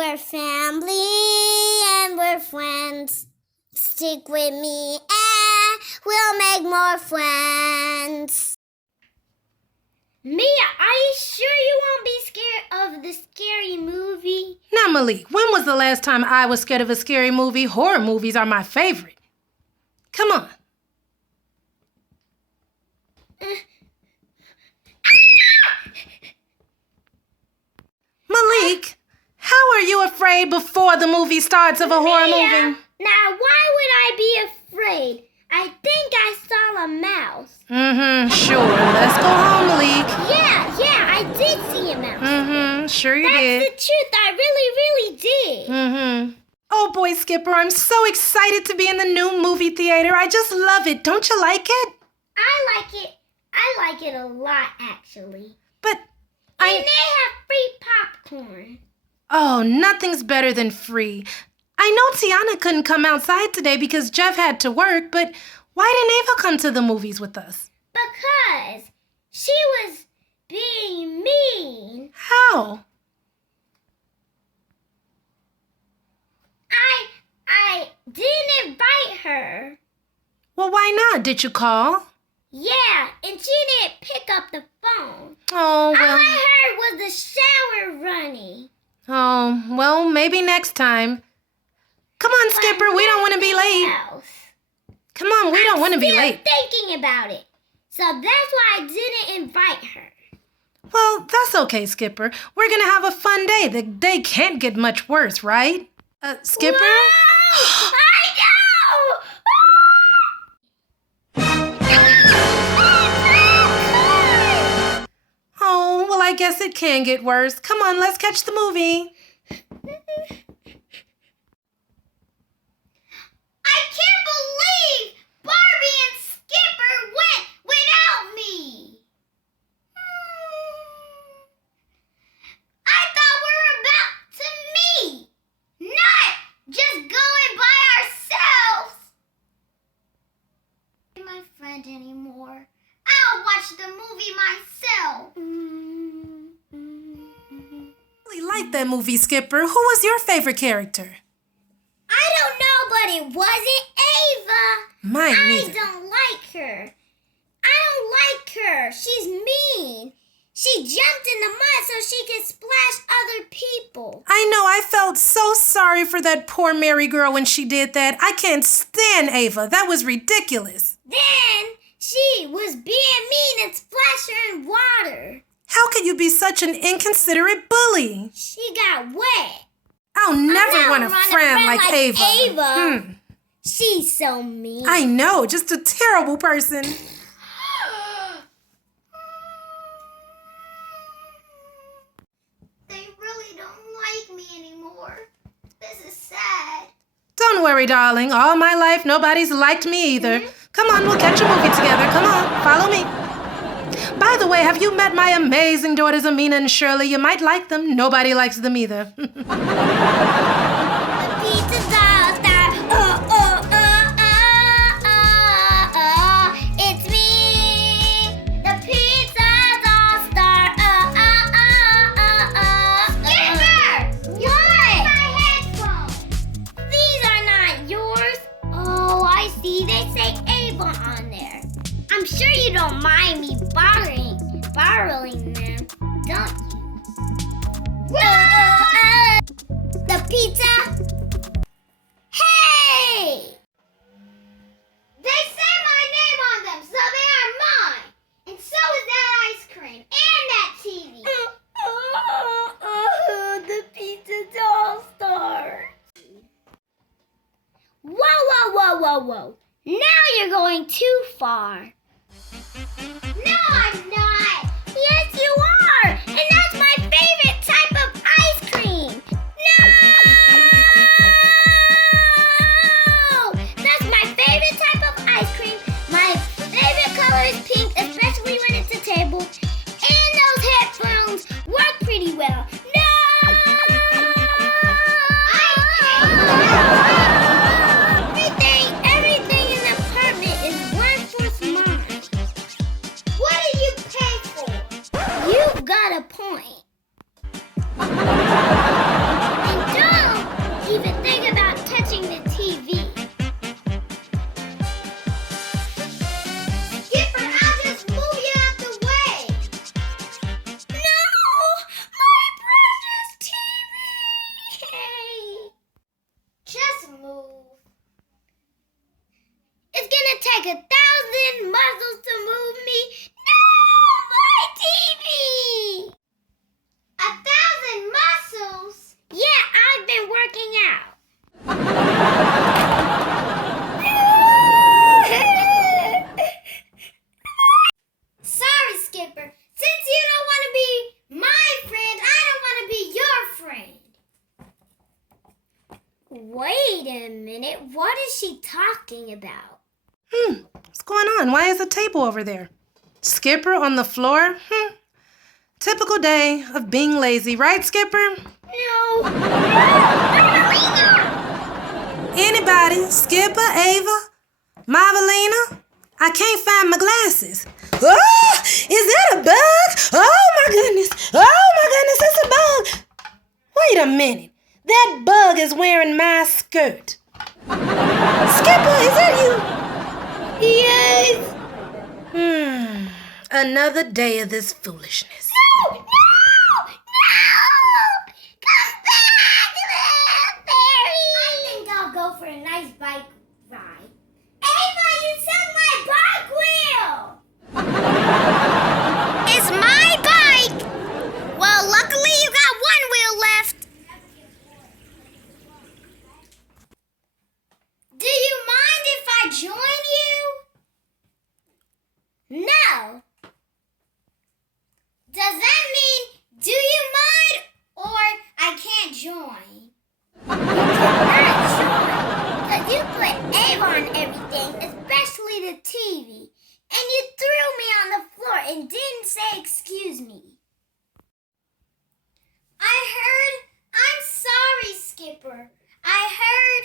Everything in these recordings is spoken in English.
We're family and we're friends. Stick with me and we'll make more friends. Mia, are you sure you won't be scared of the scary movie? Now, Malik, when was the last time I was scared of a scary movie? Horror movies are my favorite. Come on. Malik, how are you afraid before the movie starts of a horror movie? Now, why would I be afraid? I think I saw a mouse. Sure. Let's go home, Malik. Yeah, I did see a mouse. Sure you did. That's the truth, I really did. Oh boy, Skipper, I'm so excited to be in the new movie theater. I just love it. Don't you like it? I like it. I like it a lot, actually. But And they have free popcorn. Oh, nothing's better than free. I know Tiana couldn't come outside today because Jeff had to work, but why didn't Ava come to the movies with us? Because she was being mean. How? I didn't invite her. Well, why not? Did you call? Yeah, and she didn't pick up the phone. Oh, well. All I heard was the shower running. Oh, well, maybe next time. Come on, Skipper, we don't want to be late. Come on, we don't want to be late. I'm thinking about it. So that's why I didn't invite her. Well, that's okay, Skipper. We're going to have a fun day. The day can't get much worse, right? Skipper? Whoa! I know! Oh, well, I guess it can get worse. Come on, let's catch the movie. I can't believe Barbie and Skipper went without me. I thought we were about to meet, not just going by ourselves. I'm not my friend anymore. I'll watch the movie myself. I really like that movie, Skipper. Who was your favorite character? I don't know, but it wasn't Ava. Mine neither. I don't like her. I don't like her. She's mean. She jumped in the mud so she could splash other people. I know. I felt so sorry for that poor Mary girl when she did that. I can't stand Ava. That was ridiculous. Then she was being mean and splashed her in water. How could you be such an inconsiderate bully? She got wet. I'll never want a friend like Ava. Ava. She's so mean. I know, just a terrible person. They really don't like me anymore. This is sad. Don't worry, darling. All my life, nobody's liked me either. Come on, we'll catch a movie together. Come on, follow me. By the way, have you met my amazing daughters, Amina and Shirley? You might like them. Nobody likes them either. The pizza doll star. It's me. The pizza doll star. Skipper! You lost my headphones. These are not yours. Oh, I see. They say Ava on there. I'm sure you don't mind me borrowing them, don't you? The pizza? Hey! They say my name on them, so they are mine. And so is that ice cream and that TV. The pizza doll star. Whoa. Now you're going too far. No, I'm not. Yes, you are. And that's my favorite type of ice cream. No! That's my favorite type of ice cream. My favorite color is pink, especially when it's a table. And those headphones work pretty well. No! Everything in the apartment is 1/4 mine. what is she talking about? What's going on? Why is the table over there? Skipper on the floor? Typical day of being lazy, right, Skipper? No! Marvelina! Anybody? Skipper, Ava, Marvelina? I can't find my glasses. Oh, is that a bug? Oh my goodness, it's a bug. Wait a minute, that bug is wearing my skirt. Skipper, is that you? Yes! Another day of this foolishness. No! Come back, little fairy! I think I'll go for a nice bike ride. Ava, you took my bike wheel! It's my bike! Well, luckily you got one wheel left. Do you mind if I join you? No. Does that mean, do you mind or I can't join? You cannot join because you put Ava on everything, especially the TV, and you threw me on the floor and didn't say excuse me. I'm sorry, Skipper. I heard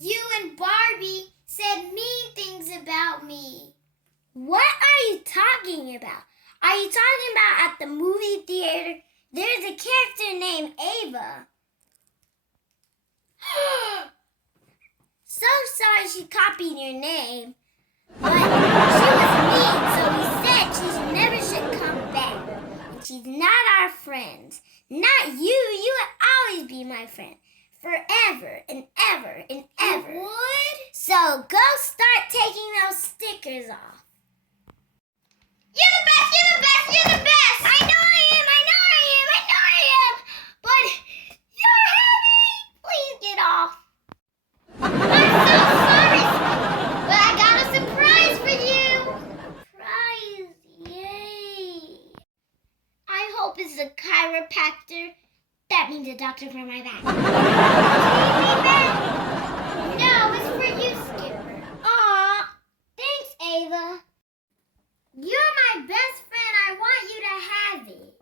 you and Barbie said mean things about me. What are you talking about? Are you talking about at the movie theater? There's a character named Ava. So sorry she copied your name. But she was mean, so we said she never should come back. And she's not our friend. Not you. You would always be my friend. Forever and ever and ever. You would? So go start taking those stickers off. You're the best, you're the best, you're the best! I know I am! But you're heavy! Please get off. I'm so sorry, but I got a surprise for you! Surprise, yay! I hope it's a chiropractor. That means a doctor for my back. No, it's for you, Skipper. Aw, thanks, Ava. You're my best friend. I want you to have it.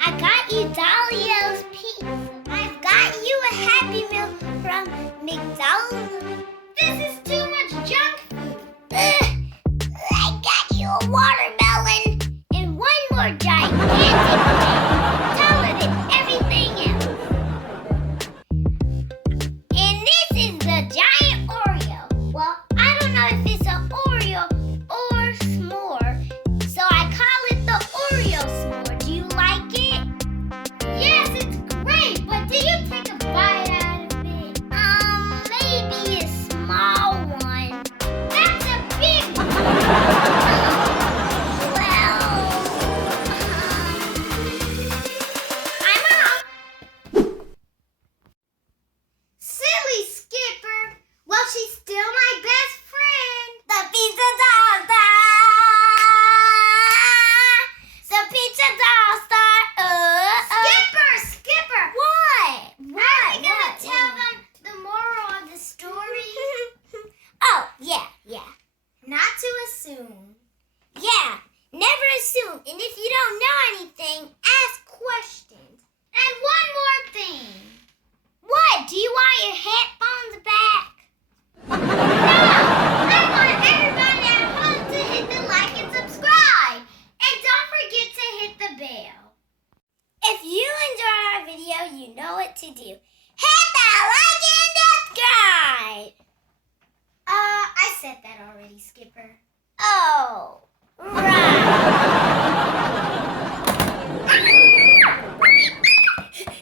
I got you Dahlia's Pizza. I've got you a Happy Meal from McDonald's. This is too much junk food. I got you a watermelon and one more gigantic thing taller than everything else. And this is the giant Oreo. Well, I don't know if it's an Oreo or s'more, so I call it the Oreo s'more. Do you like it? Yes, it's great, but do you take a bite out of it? Maybe a small one. That's a big one. I'm out. Silly Skipper. Well, she's still my best friend. The pizza doll star. The pizza doll star. Skipper. What? Are you gonna tell them the moral of the story? Oh, yeah. Not to assume. Yeah, never assume. And if you don't know anything, ask questions. And one more thing. What? Do you want your headphones back? No! I want everybody at home to hit the like and subscribe. And don't forget to hit the bell. If you enjoyed our video, you know what to do. Hit the like and subscribe! I said that already, Skipper. Oh, right.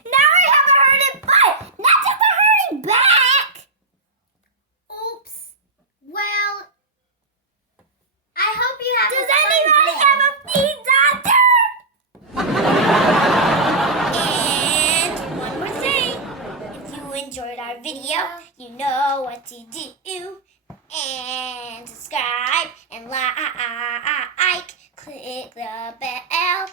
Now I have a hurting butt. Not just a hurting back. Oops. Well, I hope you have Does anybody have a feed doctor? And one more thing. If you enjoyed our video, you know what to do. And subscribe and like, click the bell.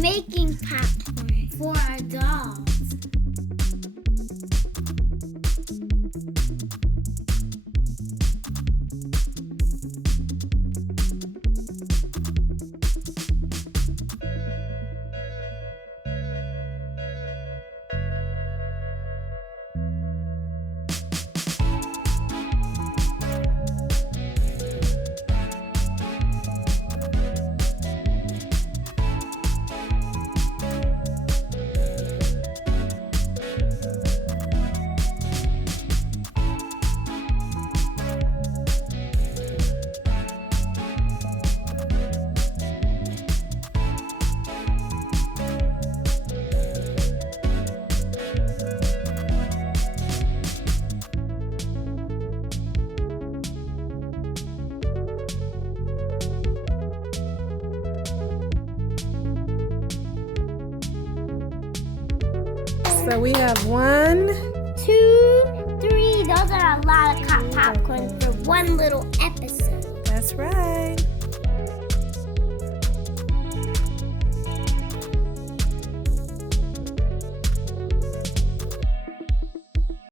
making popcorn for our dolls. So we have 1, 2, 3. Those are a lot of popcorn for one little episode. That's right.